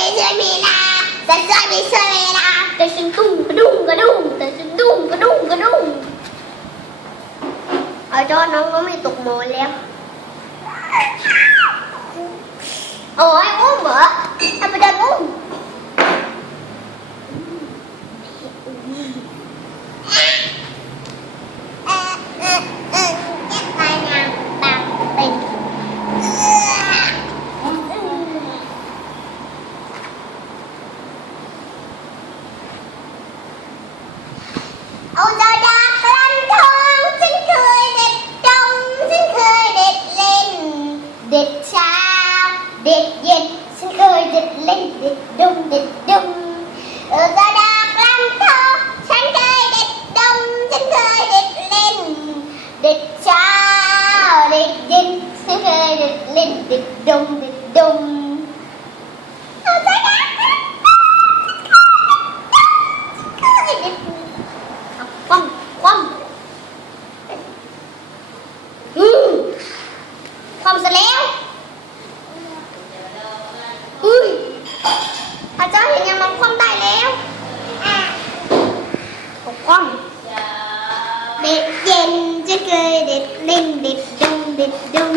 ชื่อชื่อมีนาฉันชอบมีชื่อมีาแต่ฉันตุ้งกระดุ้งกรดุ้งแต่ฉันดุ้งกรดุ้งกรดุ้งเอาจอน้องก็ไม่ตกหมอนแล้ว โอ้ย xin cười dịch lên dịch đông dịch đông ra ta đạp lăng thơ sáng trời dịch đông xin cười dịch lên dịch xa dịch dịch xin cười dịch lên dịch đông dịch đông Vamos ler? คว่ำเด็ดเย็นจะเคยเด็ดเล่นเด็ดดงเด็ดดง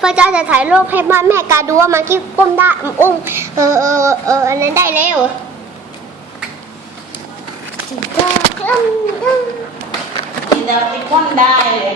พระเจ้าจะถ่ายรูปให้บ้านแม่กาดูว่ามันกี้ก้มได้อุ้มเออเออเอออันนั้นได้แล้วจิจ้าคลั่งดังกินแล้วไปคว่ำได้เลย